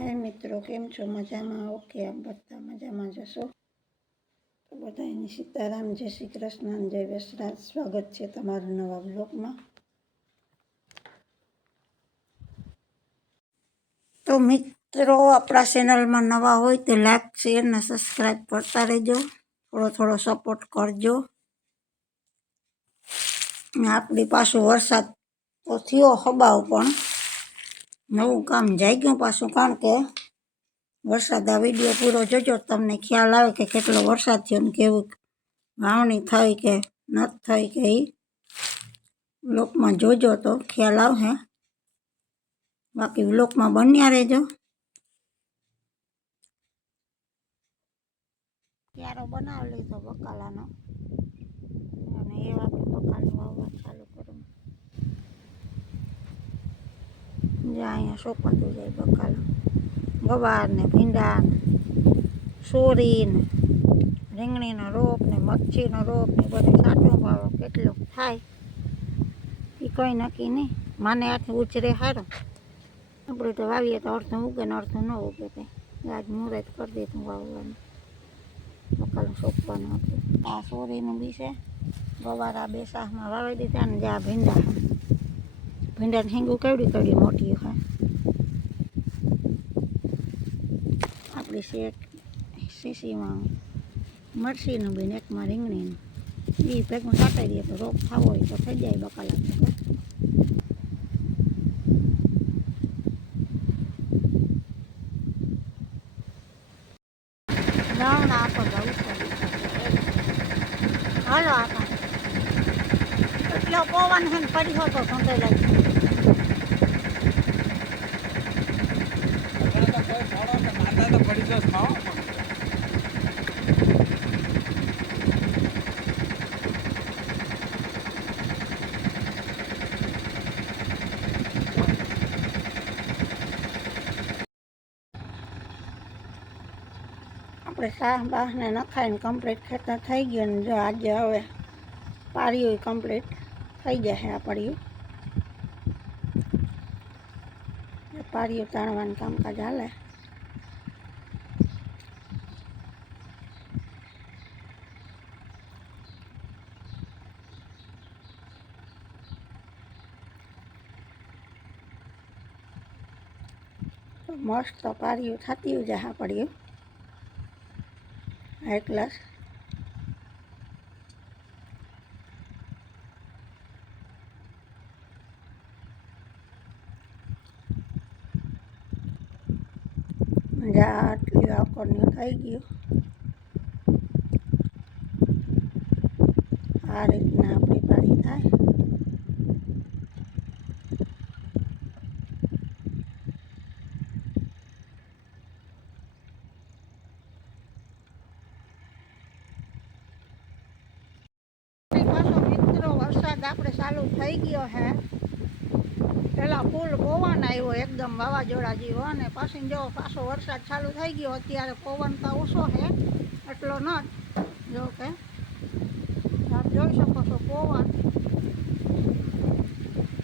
હે મિત્રો, કેમ છો? મજામાં? ઓકે, આપ બધા મજામાં જશો? તો બધાને સીતારામ, જય શ્રી કૃષ્ણ જય વસરાજ. સ્વાગત છે તમારા નવા બ્લોગમાં તો મિત્રો, આપણા ચેનલમાં નવા હોય તો લાઈક, શેર ને સબસ્ક્રાઈબ કરતા રહેજો. થોડો થોડો સપોર્ટ કરજો. આપણી પાછું વરસાદ તો થયો હબાવ પણ. નવું કામ જાય ગયું પાછું, કારણ કે વરસાદ આ વીડિયો પૂરો જોજો તમને ખ્યાલ આવે કે કેટલો વરસાદ થયો ને કેવું વાવણી થઈ કે નથી થઈ કે એ બ્લોકમાં જોજો તો ખ્યાલ આવશે. બાકી બ્લોકમાં બન્યા રહેજો. ક્યારો બનાવી લીધો બકાલાનો? અને એ બી બકાલું વાવવા ચાલુ કરું જ્યાં, અહીંયા સોંપતું જાય બકાલા. ગવાર ને ભીંડા ને રીંગણીનો રોપ ને મચ્છીનો રોપ ને બધું સાચો ભાવ કેટલો થાય. એ કંઈ નક્કી નહીં. માને આથી ઉછરે સારો આપણે તો વાવીએ તો અડધું ઉગે ને અડધું ન ઉગે તે આજ મુહૂર્ત કરી દીધું વાવવાનું. બકાલું સોંપવાનું હતું. આ સોરીનું બી છે. ગવાર બે શાહમાં વાવી દીધા ને જ્યાં ભીંડા. ભીંડાને હેંગું કેવડી કેવડી મોટી હોય. આપણી શેક, શીશીમાં મરસીનું બી ને એકમાં રીંગણીનું. એ ભેગું સાટાઈ દઈએ તો રોગ થવો હોય તો થઈ જાય બકાલા દાવણા આપો તો હાલો આપો એટલો પવન હે પડી હતો સંતેલા આપણે શાહ બાહને નખાઈને કમ્પ્લીટ ખેતર થઈ ગયું ને જો આજે હવે પાર્યું કમ્પ્લીટ થઈ જશે આ પડ્યું પાર્યું તાણવાનું કામકાજ હાલે. મસ્ત પાર્યું થતી જહા પડ્યું હાઈ ક્લાસ મજા આટલી આકોરનું થઈ ગયું આ રીતના આપણી પાડી થાય પાછો મિત્રો વરસાદ આપણે ચાલુ થઈ ગયો હે. પેલા ફૂલ પવન આવ્યો એકદમ વાવાઝોડા જેવો અને પાછી જો પાછો વરસાદ ચાલુ થઈ ગયો, અત્યારે પવન તો ઓછો છે એટલો ન જ કે, આપ જોઈ શકો છો પવન.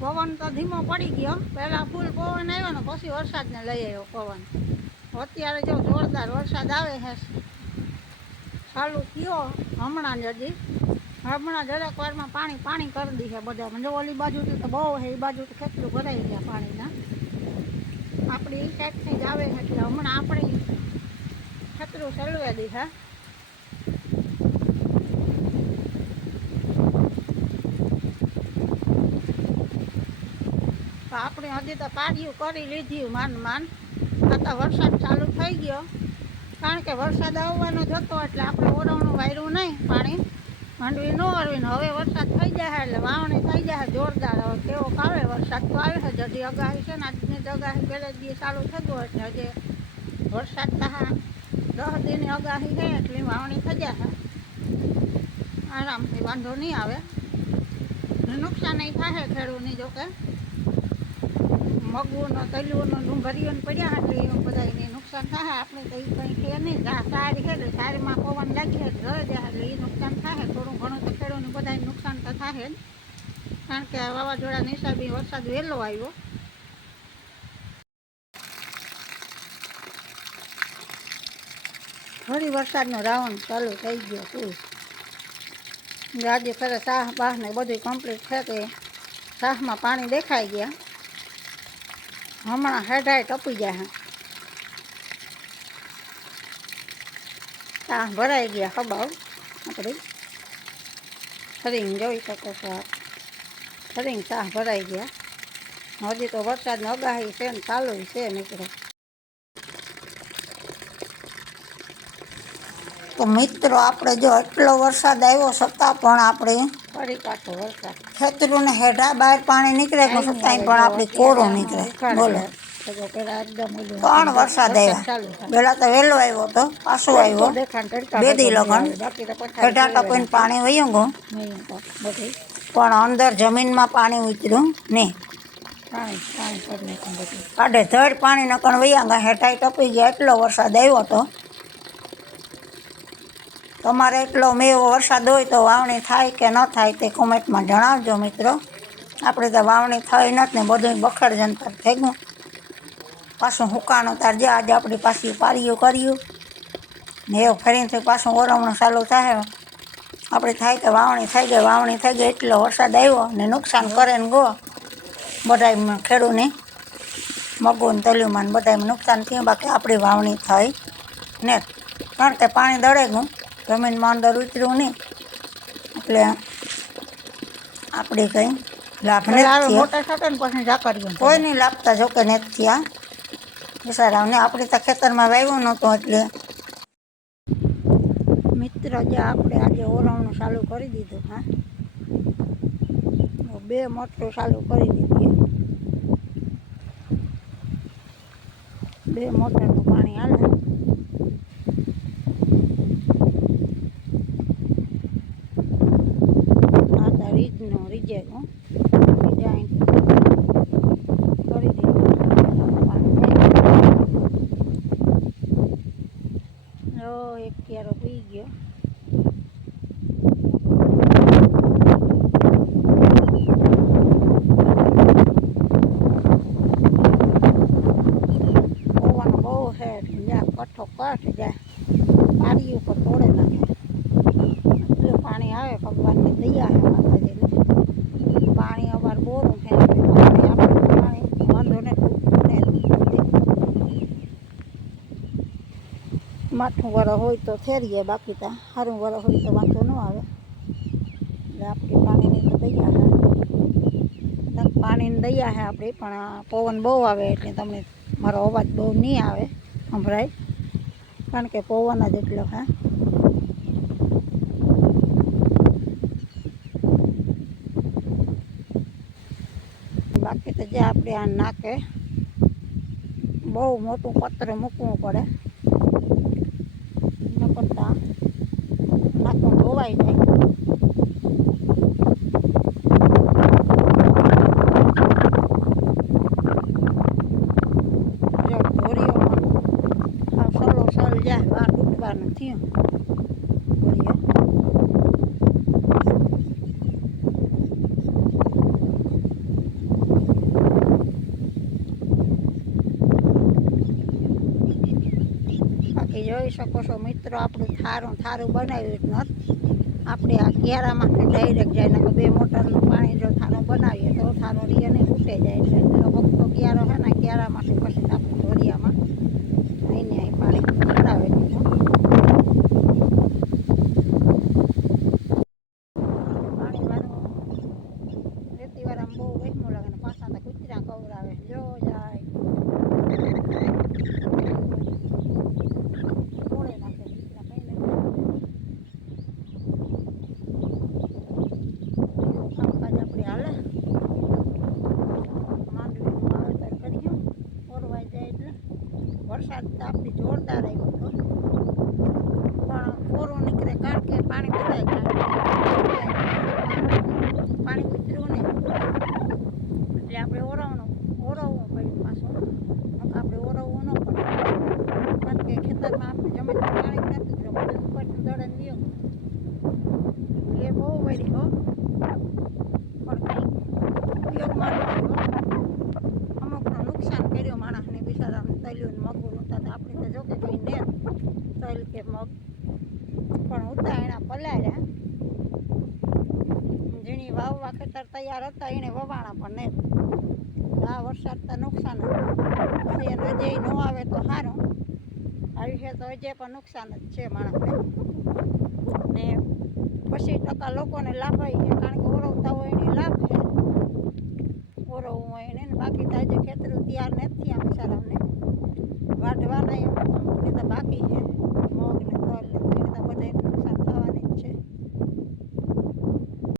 પવન તો ધીમો પડી ગયો. પહેલાં ફૂલ પવન આવ્યો ને પછી વરસાદને લઈ આવ્યો પવન. અત્યારે જો જોરદાર વરસાદ આવે છે ચાલુ થયો હમણાં જ હજી. હમણાં જરાક વારમાં પાણી પાણી કરી દીધા બધા જો ઓલી બાજુથી તો બહુ છે, એ બાજુ તો કેટલું ભરાઈ ગયા પાણીના. આપણી એ જ આવે છે, એટલે હમણાં આપણે ખેતરું સલવે દીધા આપણે હજી તો પાડ્યું કરી લીધી માન માન. આ તો વરસાદ ચાલુ થઈ ગયો. કારણ કે વરસાદ આવવાનો જ હતો, એટલે આપણે ઓરવણું વાયરું નહીં, પાણી. માંડવી ન વાળવીને હવે વરસાદ થઈ જાય એટલે વાવણી થઈ જાય, જોરદાર. હવે કેવો આવે વરસાદ તો આવે છે હજી અગાહી છે ને આજની અગાહી પહેલા દિવસ ચાલુ થતું એટલે હજી વરસાદ થા. દસ દિનની અગાહી છે એટલી વાવણી થઈ જાય. આરામથી વાંધો નહીં આવે. નુકસાન નહીં થાય ખેડૂતની જોકે. મગવું તલું ડુંગળીઓ પડ્યા એટલે એવું બધા એને નુકસાન થાય. આપણે તો એ કંઈ છે નહીં. સારી છે સારીમાં પવન લાગી ઘરે જાય એટલે એ નુકસાન થાય. થોડું ઘણું તો ખેડૂતને બધા નુકસાન તો થાય જ. કારણ કે આ વાવાઝોડાના હિસાબે વરસાદ વહેલો આવ્યો. ફરી વરસાદનો રાઉન્ડ ચાલુ થઈ ગયો તું. આજે શાહ બાહ ને બધું કમ્પ્લીટ છે તે શાહમાં પાણી દેખાઈ ગયા. હમણાં હેઠાય ટપી જાય શાહ ભરાઈ ગયા ખબર આપણે ફરીને જોઈ શકો છો ફરીને શાહ ભરાઈ ગયા. હજી તો વરસાદની અગાહી છે ને ચાલુ છે મિત્રો. તો મિત્રો, આપણે જો એટલો વરસાદ આવ્યો છતાં પણ આપણે ફરી પાછો વરસાદ. ખેતરોને હેઠા બહાર પાણી નીકળે પણ સત્તાઈ પણ આપણે કોરો નીકળે. બોલો. ત્રણ વરસાદ આવ્યા. પહેલા તો વહેલો આવ્યો તો પાછો આવ્યો. બે દી લગન. હેઠા ટપીને પાણી વયું ગયું. પણ અંદર જમીનમાં પાણી ઉતર્યું નહીં આડે ધડ પાણી નકણ વૈયા ગયા હેઠાઈ ટપી ગયા એટલો વરસાદ આવ્યો તો તમારે એટલો મેવો વરસાદ હોય તો વાવણી થાય કે ન થાય તે કોમેન્ટમાં જણાવજો મિત્રો. આપણે તો વાવણી થઈ નથી ને બધું બખડ જંતર થઈ ગયું પાછું હુકાનું તાર જે આજે આપણી પાછી પારીઓ કર્યું. ને એવું ફરીથી પાછું ઓરવણું ચાલુ થાય. આપણે થાય કે વાવણી થઈ ગઈ, વાવણી થઈ ગઈ, એટલો વરસાદ આવ્યો ને નુકસાન કરે ને ગો. બધાય ખેડૂને મગું તલ્યુંમાં ને બધાય નુકસાન થયું. બાકી આપણી વાવણી થઈ ને કારણ કે પાણી દળે ગયું. જમીનમાં અંદર ઉતર્યું નહીં. એટલે આપણે કંઈ લાભ નથી કોઈ નહીં લાભતા જો કે નથી થયા. બિચારાઓને આપણે તો ખેતરમાં વાવ્યું નહોતું એટલે. મિત્ર જે આપણે આજે ઓરવણું ચાલુ કરી દીધું હા? બે મોટરું ચાલુ કરી દીધી. બે મોટરનું પાણી હાલે આ તો રીજનો રીજે હું બીજા અહીંથી કરી દીધું પાણી જાય. ઓ ક્યારો પી ગયો પવન બહુ છે જ્યાં કઠો કઠ જાય પારી ઉપર તોડે નાખે એટલું પાણી આવે ભગવાનની દયા છે માતાજીની પાણી અવાર બોરું છે એટલે પાણી આપણે પાણી વાંધો ને ને માઠું વાળા હોય તો થેરીએ બાકી તો સારું વાળા હોય તો વાંધો ન આવે. એટલે આપણી પાણીની તો દયા છે પાણીની દયા હે આપણી, પણ પવન બહુ આવે એટલે તમને મારો અવાજ બહુ નહીં આવે, સંભળાય. કારણ કે પવન જ એટલો હે. બાકી તો જે આપણે આ નાકે બહુ મોટું પત્ર મૂકવું પડે ન કરતા નાકમાં ધોવાઈ જાય જો ધોરીઓ પણ આ સલો સલ જાય બહાર તૂટવાનું થયું ધોરીઓ બાકી જોઈ શકો છો મિત્રો, આપણું થારું થારું બનાવ્યું નથી. આપણે આ ક્યારામાંથી ડાયરેક્ટ જાય ને બે મોટરનું પાણી જો થારું બનાવીએ તો થારું રીએ નહીં તૂટે જાય એટલે વખતો ક્યારો છે ને ક્યારામાંથી પછી આપણે ધોરિયામાં અહીંને અહીં પાણી પડાવે દીધું પાણી વાળું રેતીવાળામાં બહુ વહેમું લાગે ને પાછા તો કૂતરા કવરાવે જો જાય તોડે નાખે બીજા કંઈ નથી એવું કામકાજ આપણે હાલે માંડવીનું વાવેતર કર્યું ઓરવાઈ જાય એટલે વરસાદ તો આપણી જોરદાર આવ્યો હતો પણ કોરું નીકળે કારણ કે પાણી ભરાય જાય પાણી ઉતર્યું નહીં એટલે આપણે ઓરવணும் ઓરવવું પડ્યું પાછું નકર આપણે ઓરવવું ન પડે કારણ કે ખેતરમાં આપણે જમીનમાં પાણી નથી ઉતર્યું બધું ઉપરથી દળે લ્યો એ બહુ વળી હો પણ કંઈ ઉપયોગમાં ન આવ્યો અમુકનું નુકસાન કર્યું માણસને બિચારાને તલ્યું ને મગું નહોતા તો આપણે તો જો કે કંઈ ને તલ કે મગ. પણ ઉતાયણા પલાળ્યા. ઝીણી વાવવા ખેતર તૈયાર હતા, એને વવાણા પણ નહીં આ વરસાદ તો નુકસાન એને હજે ન આવે તો સારું આવી તો હજે પણ નુકસાન જ છે માણસને. ને પછી ટકા લોકોને લાભ આવી કારણ કે ઓરવતા હોય એને લાભ છે. પોરવું હું ને બાકી તો આજે ખેતરું તૈયાર નથી થયા બિચારાઓને. વાઢવાના એમ બાકી છે. મગ ને તલ ને બધા નુકસાન થવાની જ છે.